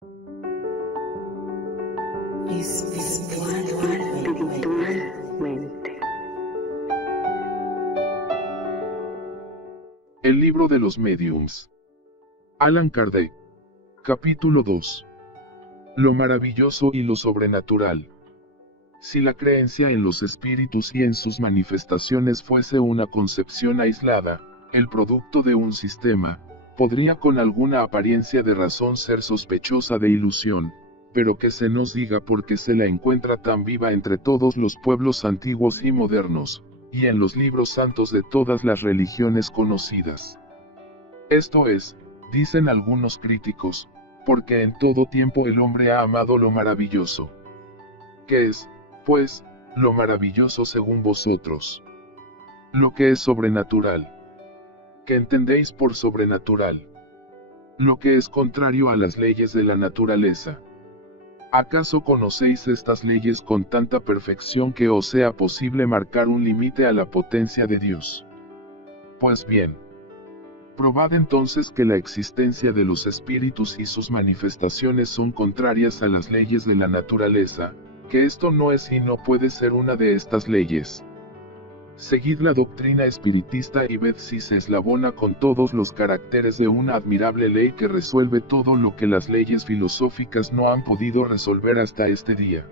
Espiritualmente. El libro de los mediums. Allan Kardec. Capítulo 2. Lo maravilloso y lo sobrenatural. Si la creencia en los espíritus y en sus manifestaciones fuese una concepción aislada, el producto de un sistema, podría con alguna apariencia de razón ser sospechosa de ilusión, pero que se nos diga porque se la encuentra tan viva entre todos los pueblos antiguos y modernos, y en los libros santos de todas las religiones conocidas. Esto es, dicen algunos críticos, porque en todo tiempo el hombre ha amado lo maravilloso. ¿Qué es, pues, lo maravilloso según vosotros? Lo que es sobrenatural. ¿Qué entendéis por sobrenatural? Lo que es contrario a las leyes de la naturaleza. ¿Acaso conocéis estas leyes con tanta perfección que os sea posible marcar un límite a la potencia de Dios? Pues bien, probad entonces que la existencia de los espíritus y sus manifestaciones son contrarias a las leyes de la naturaleza, que esto no es y no puede ser una de estas leyes. Seguid la doctrina espiritista y ved si se eslabona con todos los caracteres de una admirable ley que resuelve todo lo que las leyes filosóficas no han podido resolver hasta este día.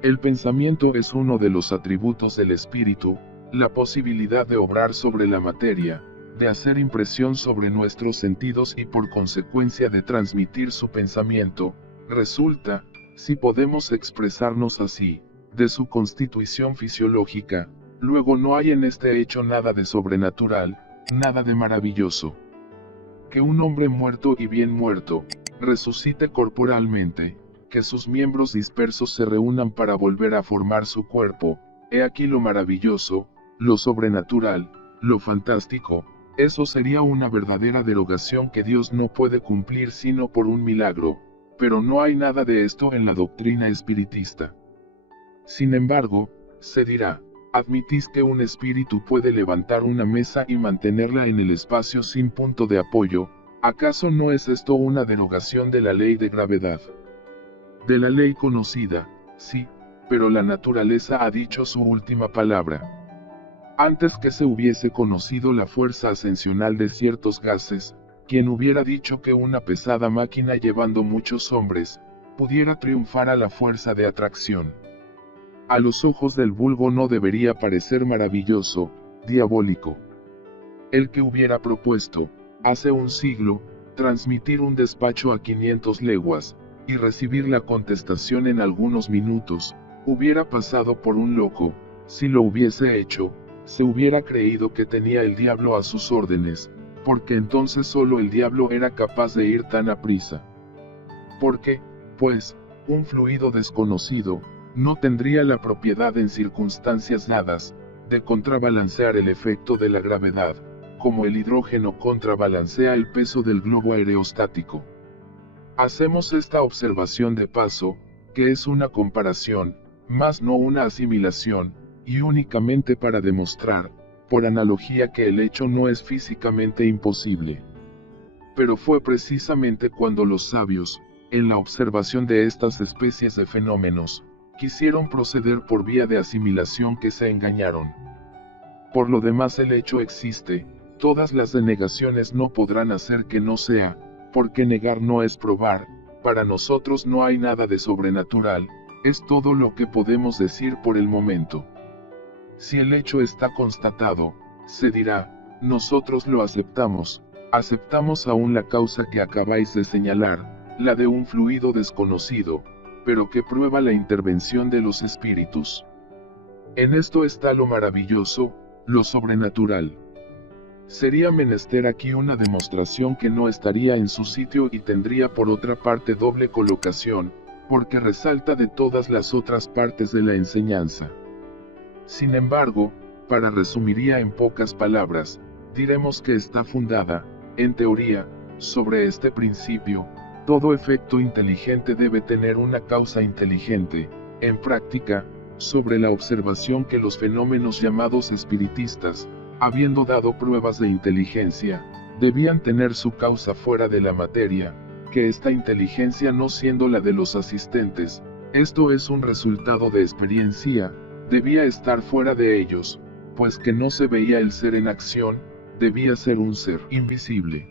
El pensamiento es uno de los atributos del espíritu, la posibilidad de obrar sobre la materia, de hacer impresión sobre nuestros sentidos y por consecuencia de transmitir su pensamiento, resulta, si podemos expresarnos así, de su constitución fisiológica. Luego no hay en este hecho nada de sobrenatural, nada de maravilloso. Que un hombre muerto y bien muerto, resucite corporalmente, que sus miembros dispersos se reúnan para volver a formar su cuerpo, he aquí lo maravilloso, lo sobrenatural, lo fantástico. Eso sería una verdadera derogación que Dios no puede cumplir sino por un milagro, pero no hay nada de esto en la doctrina espiritista. Sin embargo, se dirá, ¿admitís que un espíritu puede levantar una mesa y mantenerla en el espacio sin punto de apoyo? ¿Acaso no es esto una derogación de la ley de gravedad? De la ley conocida, sí, pero la naturaleza ha dicho su última palabra. Antes que se hubiese conocido la fuerza ascensional de ciertos gases, quien hubiera dicho que una pesada máquina llevando muchos hombres, pudiera triunfar a la fuerza de atracción? A los ojos del vulgo no debería parecer maravilloso, diabólico. El que hubiera propuesto, hace un siglo, transmitir un despacho a 500 leguas, y recibir la contestación en algunos minutos, hubiera pasado por un loco. Si lo hubiese hecho, se hubiera creído que tenía el diablo a sus órdenes, porque entonces solo el diablo era capaz de ir tan aprisa. Porque, pues, un fluido desconocido, no tendría la propiedad en circunstancias dadas, de contrabalancear el efecto de la gravedad, como el hidrógeno contrabalancea el peso del globo aerostático. Hacemos esta observación de paso, que es una comparación, mas no una asimilación, y únicamente para demostrar, por analogía, que el hecho no es físicamente imposible. Pero fue precisamente cuando los sabios, en la observación de estas especies de fenómenos, quisieron proceder por vía de asimilación que se engañaron. Por lo demás el hecho existe, todas las denegaciones no podrán hacer que no sea, porque negar no es probar, para nosotros no hay nada de sobrenatural, es todo lo que podemos decir por el momento. Si el hecho está constatado, se dirá, nosotros lo aceptamos aún la causa que acabáis de señalar, la de un fluido desconocido, pero que prueba la intervención de los espíritus. En esto está lo maravilloso, lo sobrenatural. Sería menester aquí una demostración que no estaría en su sitio y tendría por otra parte doble colocación, porque resalta de todas las otras partes de la enseñanza. Sin embargo, para resumiría en pocas palabras, diremos que está fundada, en teoría, sobre este principio: todo efecto inteligente debe tener una causa inteligente. En práctica, sobre la observación que los fenómenos llamados espiritistas, habiendo dado pruebas de inteligencia, debían tener su causa fuera de la materia, que esta inteligencia, no siendo la de los asistentes, esto es un resultado de experiencia, debía estar fuera de ellos, pues que no se veía el ser en acción, debía ser un ser invisible.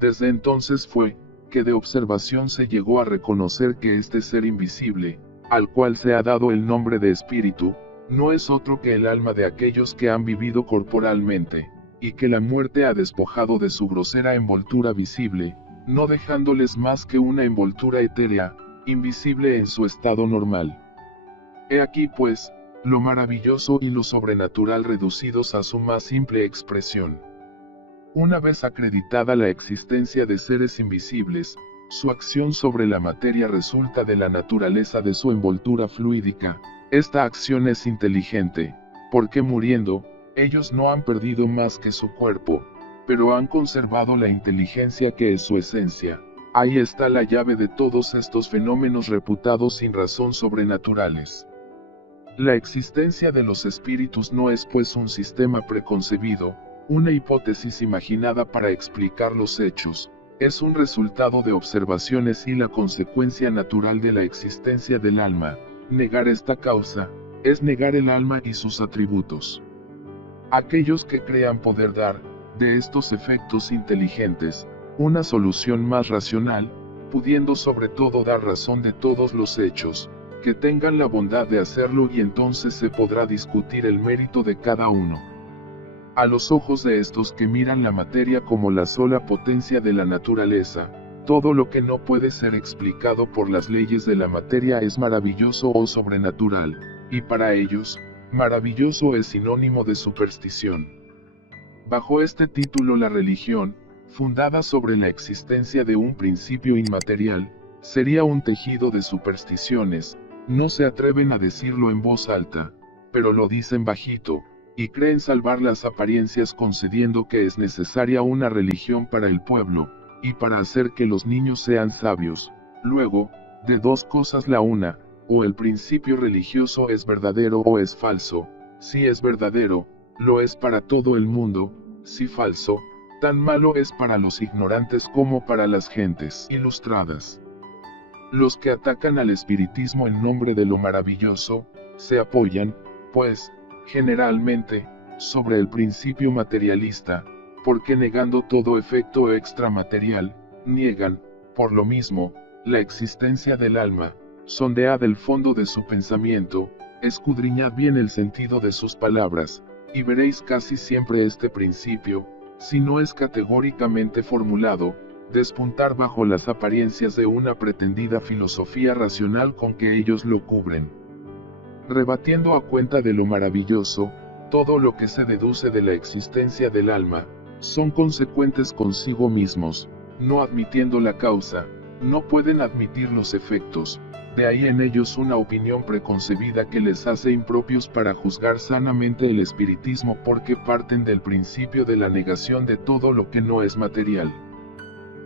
Desde entonces fue que de observación se llegó a reconocer que este ser invisible, al cual se ha dado el nombre de espíritu, no es otro que el alma de aquellos que han vivido corporalmente, y que la muerte ha despojado de su grosera envoltura visible, no dejándoles más que una envoltura etérea, invisible en su estado normal. He aquí pues, lo maravilloso y lo sobrenatural reducidos a su más simple expresión. Una vez acreditada la existencia de seres invisibles, su acción sobre la materia resulta de la naturaleza de su envoltura fluídica. Esta acción es inteligente, porque muriendo, ellos no han perdido más que su cuerpo, pero han conservado la inteligencia que es su esencia. Ahí está la llave de todos estos fenómenos reputados sin razón sobrenaturales. La existencia de los espíritus no es pues un sistema preconcebido, una hipótesis imaginada para explicar los hechos, es un resultado de observaciones y la consecuencia natural de la existencia del alma. Negar esta causa, es negar el alma y sus atributos. Aquellos que crean poder dar, de estos efectos inteligentes, una solución más racional, pudiendo sobre todo dar razón de todos los hechos, que tengan la bondad de hacerlo, y entonces se podrá discutir el mérito de cada uno. A los ojos de estos que miran la materia como la sola potencia de la naturaleza, todo lo que no puede ser explicado por las leyes de la materia es maravilloso o sobrenatural, y para ellos, maravilloso es sinónimo de superstición. Bajo este título, la religión, fundada sobre la existencia de un principio inmaterial, sería un tejido de supersticiones. No se atreven a decirlo en voz alta, pero lo dicen bajito, y creen salvar las apariencias concediendo que es necesaria una religión para el pueblo, y para hacer que los niños sean sabios. Luego, de dos cosas la una, o el principio religioso es verdadero o es falso. Si es verdadero, lo es para todo el mundo; si falso, tan malo es para los ignorantes como para las gentes ilustradas. Los que atacan al espiritismo en nombre de lo maravilloso, se apoyan, pues, generalmente, sobre el principio materialista, porque negando todo efecto extramaterial, niegan, por lo mismo, la existencia del alma. Sondead el fondo de su pensamiento, escudriñad bien el sentido de sus palabras, y veréis casi siempre este principio, si no es categóricamente formulado, despuntar bajo las apariencias de una pretendida filosofía racional con que ellos lo cubren. Rebatiendo a cuenta de lo maravilloso, todo lo que se deduce de la existencia del alma, son consecuentes consigo mismos, no admitiendo la causa, no pueden admitir los efectos. De ahí en ellos una opinión preconcebida que les hace impropios para juzgar sanamente el espiritismo, porque parten del principio de la negación de todo lo que no es material.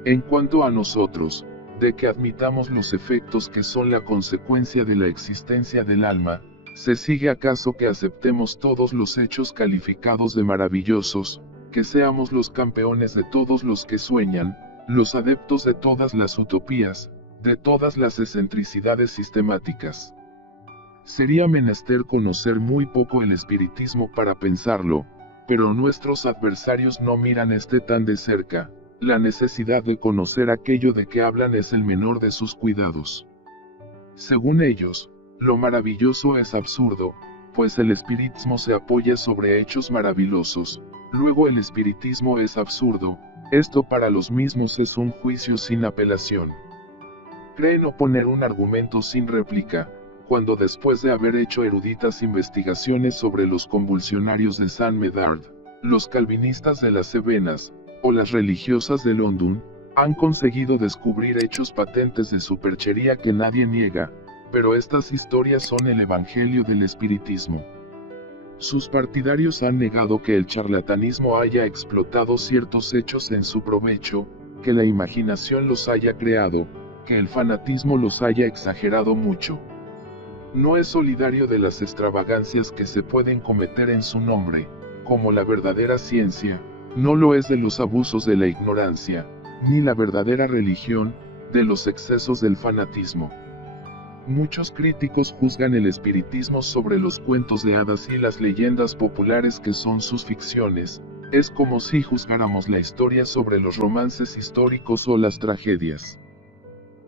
En cuanto a nosotros, de que admitamos los efectos que son la consecuencia de la existencia del alma, ¿se sigue acaso que aceptemos todos los hechos calificados de maravillosos, que seamos los campeones de todos los que sueñan, los adeptos de todas las utopías, de todas las excentricidades sistemáticas? Sería menester conocer muy poco el espiritismo para pensarlo, pero nuestros adversarios no miran tan de cerca. La necesidad de conocer aquello de que hablan es el menor de sus cuidados. Según ellos, lo maravilloso es absurdo, pues el espiritismo se apoya sobre hechos maravillosos. Luego el espiritismo es absurdo. Esto para los mismos es un juicio sin apelación. Creen oponer un argumento sin réplica, cuando después de haber hecho eruditas investigaciones sobre los convulsionarios de Saint Médard, los calvinistas de las Cevenas, o las religiosas de London, han conseguido descubrir hechos patentes de superchería que nadie niega, pero estas historias son el evangelio del espiritismo. Sus partidarios han negado que el charlatanismo haya explotado ciertos hechos en su provecho, que la imaginación los haya creado, que el fanatismo los haya exagerado mucho. No es solidario de las extravagancias que se pueden cometer en su nombre, como la verdadera ciencia. No lo es de los abusos de la ignorancia, ni la verdadera religión, de los excesos del fanatismo. Muchos críticos juzgan el espiritismo sobre los cuentos de hadas y las leyendas populares que son sus ficciones. Es como si juzgáramos la historia sobre los romances históricos o las tragedias.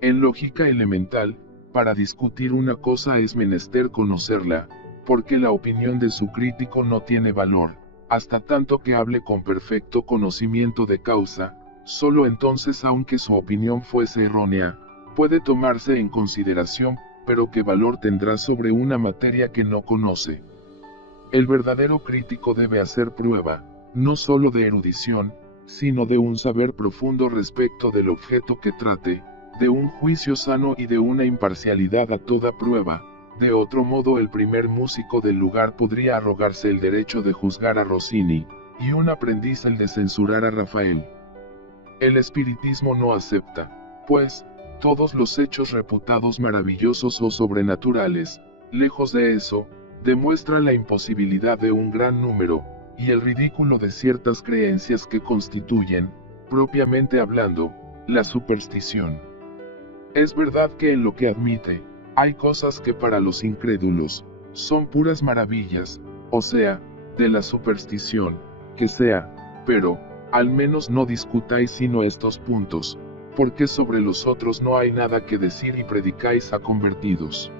En lógica elemental, para discutir una cosa es menester conocerla, porque la opinión de su crítico no tiene valor, hasta tanto que hable con perfecto conocimiento de causa. Solo entonces, aunque su opinión fuese errónea, puede tomarse en consideración, pero ¿qué valor tendrá sobre una materia que no conoce? El verdadero crítico debe hacer prueba, no solo de erudición, sino de un saber profundo respecto del objeto que trate, de un juicio sano y de una imparcialidad a toda prueba. De otro modo, el primer músico del lugar podría arrogarse el derecho de juzgar a Rossini, y un aprendiz el de censurar a Rafael. El espiritismo no acepta, pues, todos los hechos reputados maravillosos o sobrenaturales. Lejos de eso, demuestra la imposibilidad de un gran número, y el ridículo de ciertas creencias que constituyen, propiamente hablando, la superstición. Es verdad que en lo que admite, hay cosas que para los incrédulos, son puras maravillas, o sea, de la superstición, que sea, pero, al menos no discutáis sino estos puntos, porque sobre los otros no hay nada que decir y predicáis a convertidos.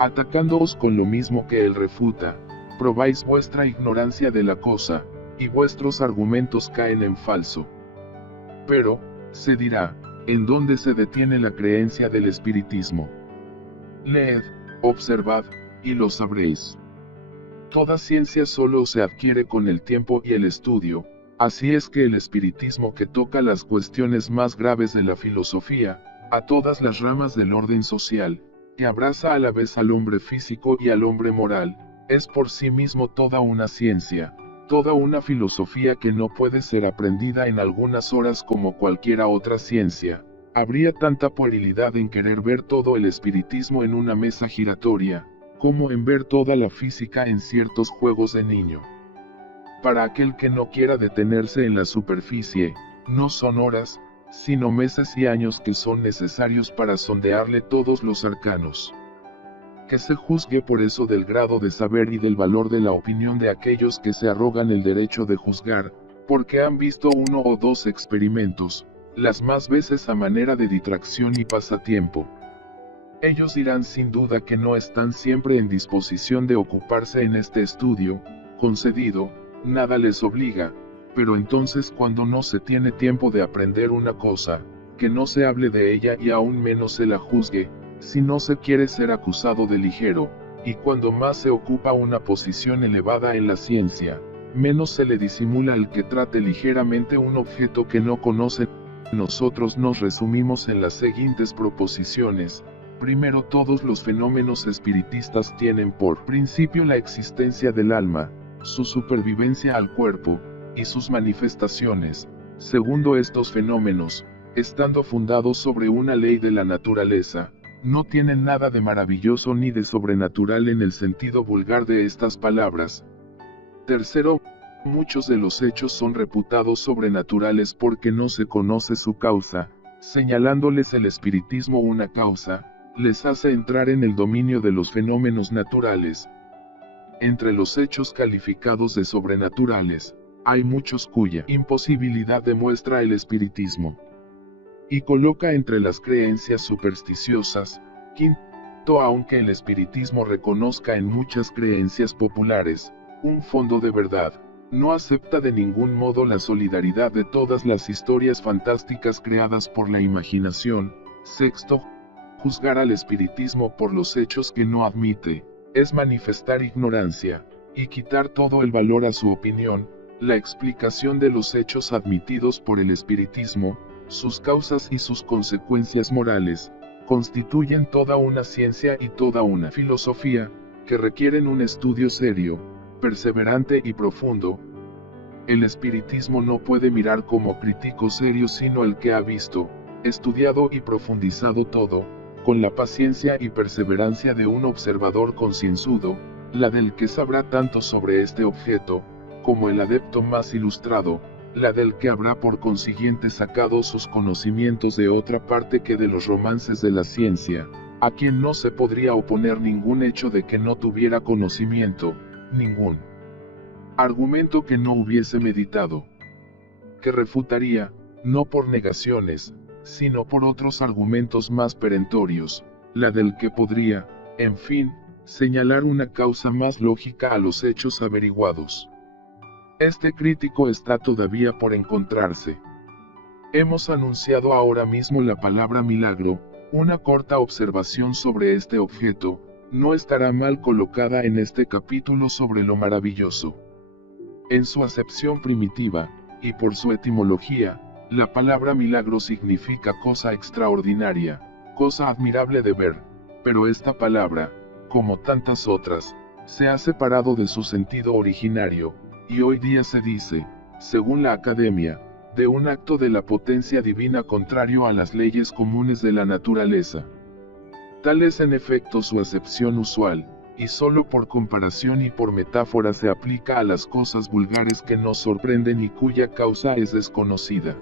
Atacándoos con lo mismo que él refuta, probáis vuestra ignorancia de la cosa, y vuestros argumentos caen en falso. Pero, se dirá, ¿en dónde se detiene la creencia del espiritismo? Leed, observad, y lo sabréis. Toda ciencia solo se adquiere con el tiempo y el estudio. Así es que el espiritismo, que toca las cuestiones más graves de la filosofía, a todas las ramas del orden social, que abraza a la vez al hombre físico y al hombre moral, es por sí mismo toda una ciencia, toda una filosofía que no puede ser aprendida en algunas horas como cualquiera otra ciencia. Habría tanta puerilidad en querer ver todo el espiritismo en una mesa giratoria, como en ver toda la física en ciertos juegos de niño. Para aquel que no quiera detenerse en la superficie, no son horas, sino meses y años que son necesarios para sondearle todos los arcanos. Que se juzgue por eso del grado de saber y del valor de la opinión de aquellos que se arrogan el derecho de juzgar, porque han visto uno o dos experimentos, las más veces a manera de distracción y pasatiempo. Ellos dirán sin duda que no están siempre en disposición de ocuparse en este estudio, concedido, nada les obliga, pero entonces cuando no se tiene tiempo de aprender una cosa, que no se hable de ella y aún menos se la juzgue, si no se quiere ser acusado de ligero, y cuando más se ocupa una posición elevada en la ciencia, menos se le disimula el que trate ligeramente un objeto que no conoce. Nosotros nos resumimos en las siguientes proposiciones. Primero, todos los fenómenos espiritistas tienen por principio la existencia del alma, su supervivencia al cuerpo, y sus manifestaciones. Segundo, estos fenómenos, estando fundados sobre una ley de la naturaleza, no tienen nada de maravilloso ni de sobrenatural en el sentido vulgar de estas palabras. Tercero, muchos de los hechos son reputados sobrenaturales porque no se conoce su causa. Señalándoles el espiritismo una causa, les hace entrar en el dominio de los fenómenos naturales. Entre los hechos calificados de sobrenaturales, hay muchos cuya imposibilidad demuestra el espiritismo. Y coloca entre las creencias supersticiosas. Quinto, aunque el espiritismo reconozca en muchas creencias populares un fondo de verdad, no acepta de ningún modo la solidaridad de todas las historias fantásticas creadas por la imaginación. Sexto, juzgar al espiritismo por los hechos que no admite, es manifestar ignorancia, y quitar todo el valor a su opinión. La explicación de los hechos admitidos por el espiritismo, sus causas y sus consecuencias morales, constituyen toda una ciencia y toda una filosofía, que requieren un estudio serio, perseverante y profundo. El espiritismo no puede mirar como crítico serio sino el que ha visto, estudiado y profundizado todo, con la paciencia y perseverancia de un observador concienzudo, la del que sabrá tanto sobre este objeto, como el adepto más ilustrado, la del que habrá por consiguiente sacado sus conocimientos de otra parte que de los romances de la ciencia, a quien no se podría oponer ningún hecho de que no tuviera conocimiento, ningún argumento que no hubiese meditado, que refutaría, no por negaciones, sino por otros argumentos más perentorios, la del que podría, en fin, señalar una causa más lógica a los hechos averiguados. Este crítico está todavía por encontrarse. Hemos anunciado ahora mismo la palabra milagro. Una corta observación sobre este objeto no estará mal colocada en este capítulo sobre lo maravilloso. En su acepción primitiva, y por su etimología, la palabra milagro significa cosa extraordinaria, cosa admirable de ver, pero esta palabra, como tantas otras, se ha separado de su sentido originario, y hoy día se dice, según la Academia, de un acto de la potencia divina contrario a las leyes comunes de la naturaleza. Tal es en efecto su acepción usual, y solo por comparación y por metáfora se aplica a las cosas vulgares que nos sorprenden y cuya causa es desconocida.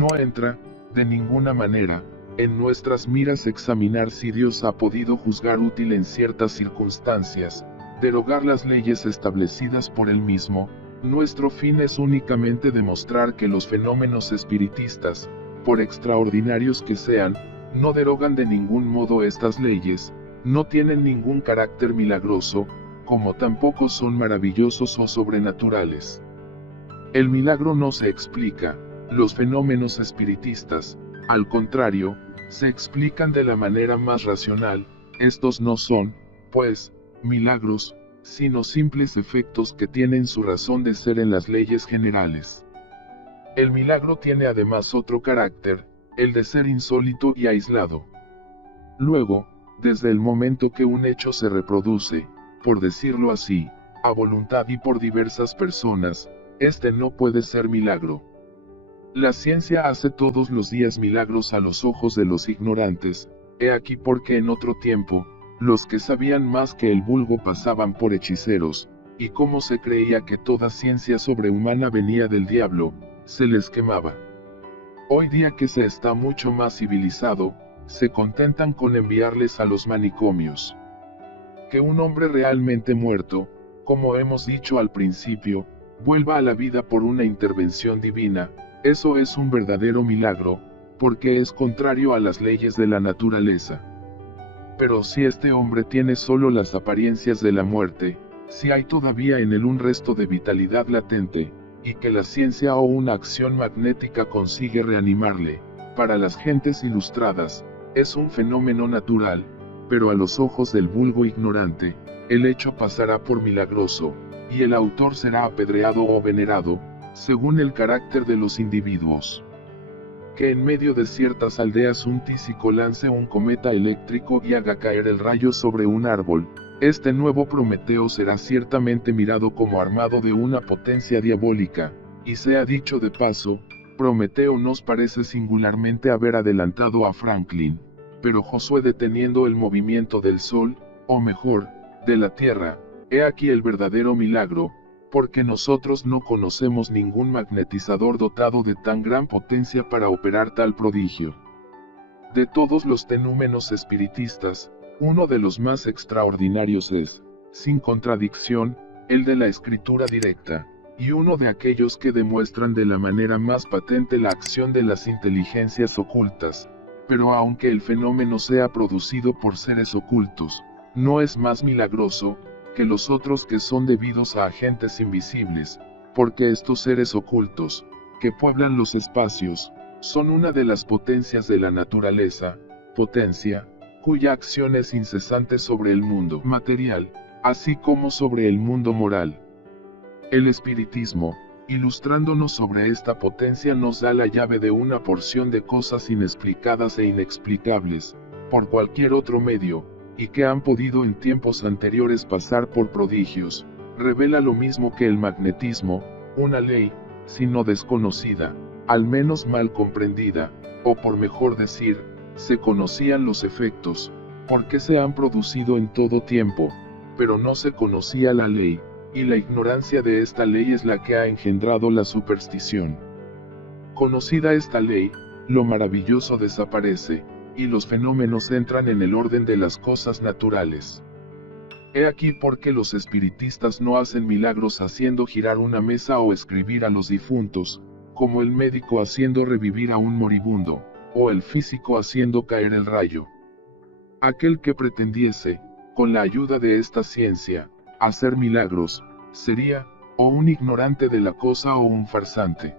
No entra, de ninguna manera, en nuestras miras examinar si Dios ha podido juzgar útil en ciertas circunstancias, derogar las leyes establecidas por él mismo. Nuestro fin es únicamente demostrar que los fenómenos espiritistas, por extraordinarios que sean, no derogan de ningún modo estas leyes, no tienen ningún carácter milagroso, como tampoco son maravillosos o sobrenaturales. El milagro no se explica, los fenómenos espiritistas, al contrario, se explican de la manera más racional. Estos no son, pues, milagros, sino simples efectos que tienen su razón de ser en las leyes generales. El milagro tiene además otro carácter, el de ser insólito y aislado. Luego, desde el momento que un hecho se reproduce, por decirlo así, a voluntad y por diversas personas, este no puede ser milagro. La ciencia hace todos los días milagros a los ojos de los ignorantes, he aquí porque en otro tiempo, los que sabían más que el vulgo pasaban por hechiceros, y como se creía que toda ciencia sobrehumana venía del diablo, se les quemaba. Hoy día que se está mucho más civilizado, se contentan con enviarles a los manicomios. Que un hombre realmente muerto, como hemos dicho al principio, vuelva a la vida por una intervención divina, eso es un verdadero milagro, porque es contrario a las leyes de la naturaleza. Pero si este hombre tiene solo las apariencias de la muerte, si hay todavía en él un resto de vitalidad latente, y que la ciencia o una acción magnética consigue reanimarle, para las gentes ilustradas, es un fenómeno natural, pero a los ojos del vulgo ignorante, el hecho pasará por milagroso, y el autor será apedreado o venerado, según el carácter de los individuos. Que en medio de ciertas aldeas un tísico lance un cometa eléctrico y haga caer el rayo sobre un árbol, este nuevo Prometeo será ciertamente mirado como armado de una potencia diabólica, y sea dicho de paso, Prometeo nos parece singularmente haber adelantado a Franklin, pero Josué deteniendo el movimiento del Sol, o mejor, de la Tierra, he aquí el verdadero milagro, porque nosotros no conocemos ningún magnetizador dotado de tan gran potencia para operar tal prodigio. De todos los fenómenos espiritistas, uno de los más extraordinarios es, sin contradicción, el de la escritura directa, y uno de aquellos que demuestran de la manera más patente la acción de las inteligencias ocultas, pero aunque el fenómeno sea producido por seres ocultos, no es más milagroso que los otros que son debidos a agentes invisibles, porque estos seres ocultos, que pueblan los espacios, son una de las potencias de la naturaleza, potencia, cuya acción es incesante sobre el mundo material, así como sobre el mundo moral. El espiritismo, ilustrándonos sobre esta potencia, nos da la llave de una porción de cosas inexplicadas e inexplicables, por cualquier otro medio, y que han podido en tiempos anteriores pasar por prodigios. Revela lo mismo que el magnetismo, una ley, si no desconocida, al menos mal comprendida, o por mejor decir, se conocían los efectos, porque se han producido en todo tiempo, pero no se conocía la ley, y la ignorancia de esta ley es la que ha engendrado la superstición. Conocida esta ley, lo maravilloso desaparece, y los fenómenos entran en el orden de las cosas naturales. He aquí por qué los espiritistas no hacen milagros haciendo girar una mesa o escribir a los difuntos, como el médico haciendo revivir a un moribundo, o el físico haciendo caer el rayo. Aquel que pretendiese, con la ayuda de esta ciencia, hacer milagros, sería, o un ignorante de la cosa o un farsante.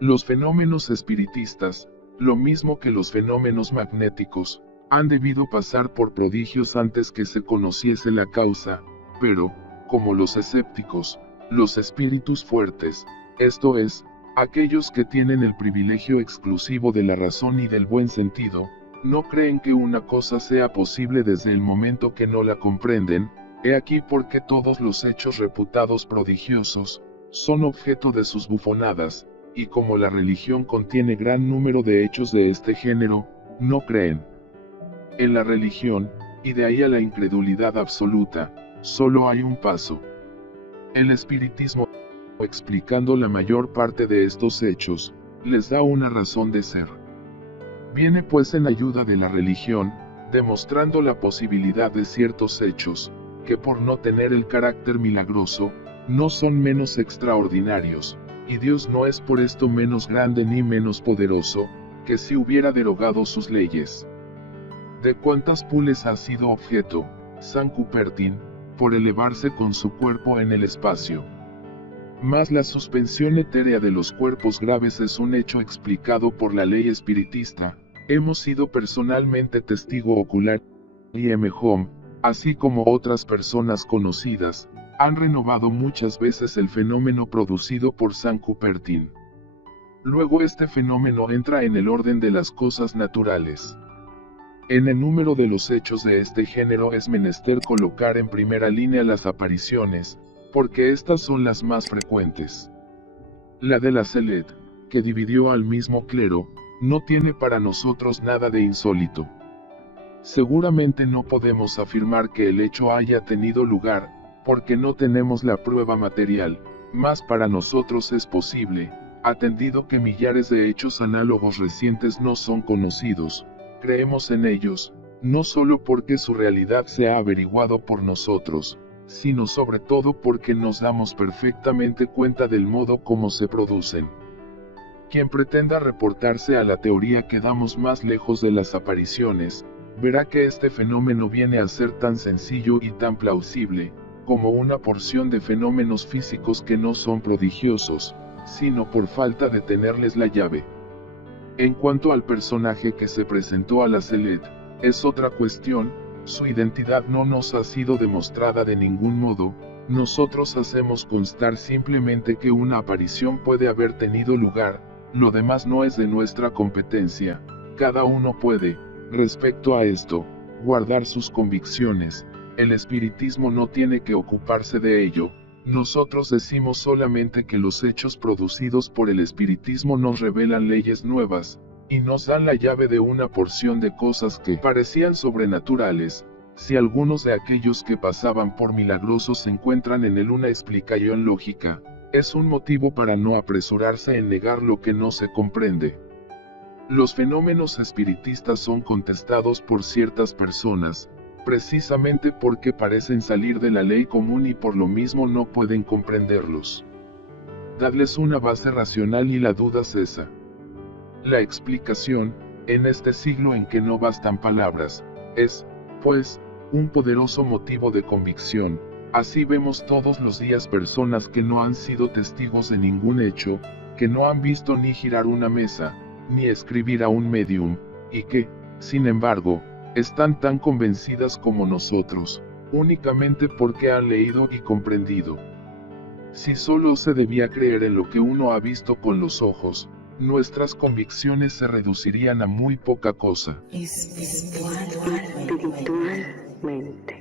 Los fenómenos espiritistas, lo mismo que los fenómenos magnéticos, han debido pasar por prodigios antes que se conociese la causa, pero, como los escépticos, los espíritus fuertes, esto es, aquellos que tienen el privilegio exclusivo de la razón y del buen sentido, no creen que una cosa sea posible desde el momento que no la comprenden. He aquí porque todos los hechos reputados prodigiosos, son objeto de sus bufonadas, y como la religión contiene gran número de hechos de este género, no creen. En la religión, y de ahí a la incredulidad absoluta, solo hay un paso. El espiritismo, explicando la mayor parte de estos hechos, les da una razón de ser. Viene pues en ayuda de la religión, demostrando la posibilidad de ciertos hechos, que por no tener el carácter milagroso, no son menos extraordinarios, y Dios no es por esto menos grande ni menos poderoso, que si hubiera derogado sus leyes. ¿De cuántas pules ha sido objeto, San Cupertín, por elevarse con su cuerpo en el espacio? Mas la suspensión etérea de los cuerpos graves es un hecho explicado por la ley espiritista. Hemos sido personalmente testigo ocular, y M. Home, así como otras personas conocidas, han renovado muchas veces el fenómeno producido por San Cupertín. Luego este fenómeno entra en el orden de las cosas naturales. En el número de los hechos de este género es menester colocar en primera línea las apariciones, porque estas son las más frecuentes. La de la Celet, que dividió al mismo clero, no tiene para nosotros nada de insólito. Seguramente no podemos afirmar que el hecho haya tenido lugar, porque no tenemos la prueba material, mas para nosotros es posible, atendido que millares de hechos análogos recientes no son conocidos. Creemos en ellos, no solo porque su realidad se ha averiguado por nosotros, sino sobre todo porque nos damos perfectamente cuenta del modo como se producen. Quien pretenda reportarse a la teoría que damos más lejos de las apariciones, verá que este fenómeno viene a ser tan sencillo y tan plausible, como una porción de fenómenos físicos que no son prodigiosos, sino por falta de tenerles la llave. En cuanto al personaje que se presentó a la Celet, es otra cuestión, su identidad no nos ha sido demostrada de ningún modo, nosotros hacemos constar simplemente que una aparición puede haber tenido lugar, lo demás no es de nuestra competencia, cada uno puede, respecto a esto, guardar sus convicciones, el espiritismo no tiene que ocuparse de ello. Nosotros decimos solamente que los hechos producidos por el espiritismo nos revelan leyes nuevas, y nos dan la llave de una porción de cosas que parecían sobrenaturales. Si algunos de aquellos que pasaban por milagrosos encuentran en él una explicación lógica, es un motivo para no apresurarse en negar lo que no se comprende. Los fenómenos espiritistas son contestados por ciertas personas, precisamente porque parecen salir de la ley común y por lo mismo no pueden comprenderlos. Dadles una base racional y la duda cesa. La explicación, en este siglo en que no bastan palabras, es, pues, un poderoso motivo de convicción. Así vemos todos los días personas que no han sido testigos de ningún hecho, que no han visto ni girar una mesa, ni escribir a un medium, y que, sin embargo, están tan convencidas como nosotros, únicamente porque han leído y comprendido. Si solo se debía creer en lo que uno ha visto con los ojos, nuestras convicciones se reducirían a muy poca cosa. Espiritualmente.